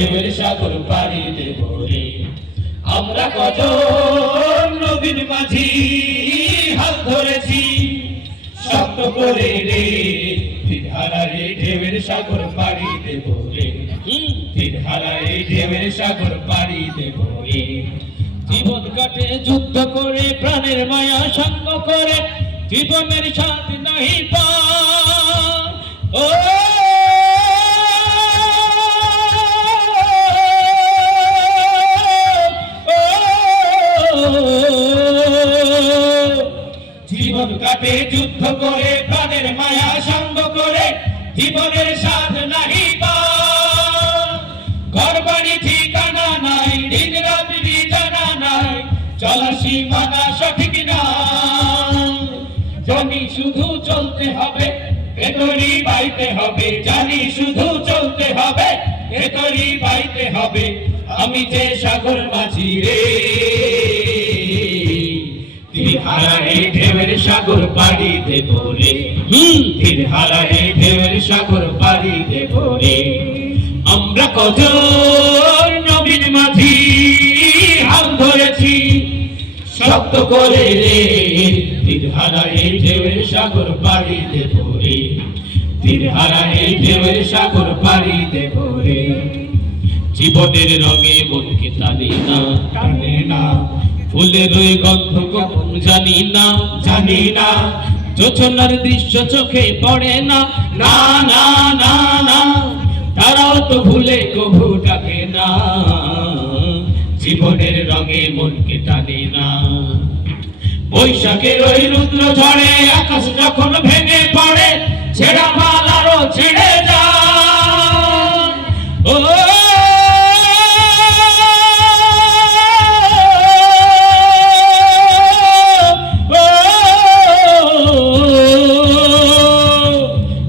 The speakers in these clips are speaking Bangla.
ঢেউয়ের সাগর পাড়ি দেব রে। আমরা কজন নবীন মাঝি হাল ধরেছি শক্ত করে রে, তীরহারায় ঢেউয়ের সাগর পাড়ি দেব রে। তীরহারায় ঢেউয়ের সাগর পাড়ি দেব রে। জীবন কাটে যুদ্ধ করে, প্রাণের মায়া সঙ্গ করে, জীবনের সাথ নাহি পার। ও জীবন কাটে যুদ্ধ করে, প্রাণের মায়া সঙ্গ করে, জীবনের সাথ নাহি পার। ঘর বাড়ি ঠিকানা নাই, দিন রাত্রি জানা নাই, চলার সীমানা সঠিক না। জানি শুধু চলতে হবে, ভেতরি বাইতে হবে, জানি শুধু চলতে হবে, ভেতরি বাইতে হবে। আমি যে সাগর মাঝি রে, তীরহারায় ঢেউয়ের সাগর পাড়ি দেব রে। তীরহারায় ঢেউয়ের সাগর পাড়ি দেব রে। আমরা কজন নবীন মাঝি হাল ধরেছি শক্ত করে রে, তীরহারায় ঢেউয়ের সাগর পাড়ি দেব রে। তীরহারায় ঢেউয়ের সাগর পাড়ি দেব রে। জীবনের রঙে মনকে টানে না, টানে না, ফুলের ওই গন্ধ কখন জানি না, জানি না, যোচনার দৃশ্য চোখে পড়ে না, না না না না, তারাও তো ভুলে কভু ডাকে না। জীবনের রঙে মনকে টানে না। বৈশাখের ওই রুদ্র ঝড়ে আকাশ যখন ভেঙে পড়ে, ছেঁড়া মাল আরো ছেড়ে যায়। ও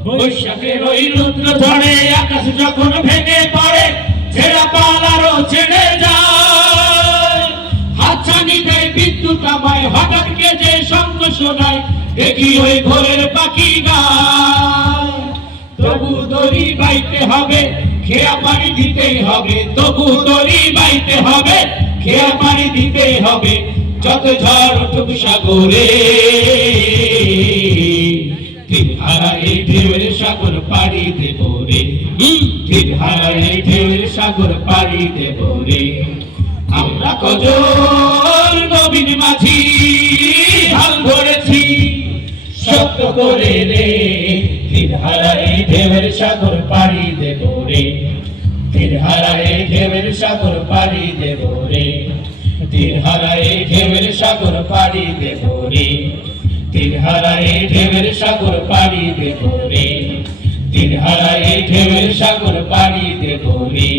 বৈশাখের ওই রুদ্র ঝড়ে আকাশ যখন ভেঙে পড়ে, ছেঁড়া পাল আরো ছেড়ে যায়। হাতছানি দেয় বিদ্যুৎ আমায়, হঠাৎ কে যে শঙ্খ শোনায়, দেখি ওই ভোরের পাখি গায়। তবু দড়ি বাইতে হবে, খেয়া পানি দিতেই হবে, তবু দড়ি বাইতে হবে, খেয়া পানি দিতেই হবে। যত ঝড় উঠুক সাগরে, তীরহারায় ঢেউয়ের সাগর পাড়ি দেব রে। তীরহারায় ঢেউয়ের সাগর পাড়ি দেব রে। আমরা কজন নবীন মাঝি হাল ধরেছি শক্ত করে রে, তীরহারায় ঢেউয়ের সাগর পাড়ি দেব রে। তীরহারায় ঢেউয়ের সাগর পাড়ি দেব রে। তীরহারায় ঢেউয়ের সাগর পাড়ি দেব রে। তীরহারায় ঢেউয়ের সাগর পাড়ি দেব রে। তীরহারায় ঢেউয়ের সাগর পাড়ি দেব রে।